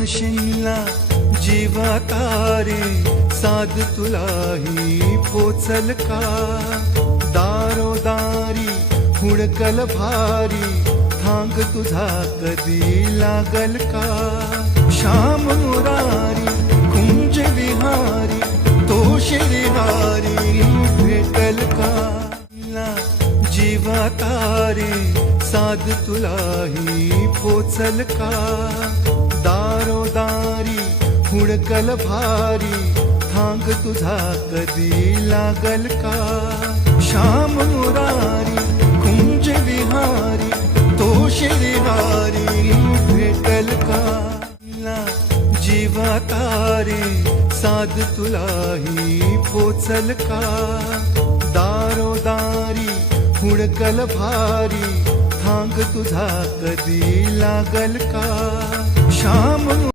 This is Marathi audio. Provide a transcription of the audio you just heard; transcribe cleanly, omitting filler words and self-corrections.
म्हणशीला जीवा तारे साध तुलाही पोचल का दारोदारी हुडकल भारी थांग तुझा कधी लागल का श्याम मुरारी कुंज विहारी तो श्रीहारी भेटल का जीवा तारे साध तुलाही पोचल का दारोदारी हुडकल भारी थांग तुझा कधी लागल का श्याम मुरारी कुंज विहारी तो श्रीहारी भेटल का जीवा तारे साध तुलाही पोचल का दारोदारी हुडकल भारी थांग तुझा कधी लागल का श्याम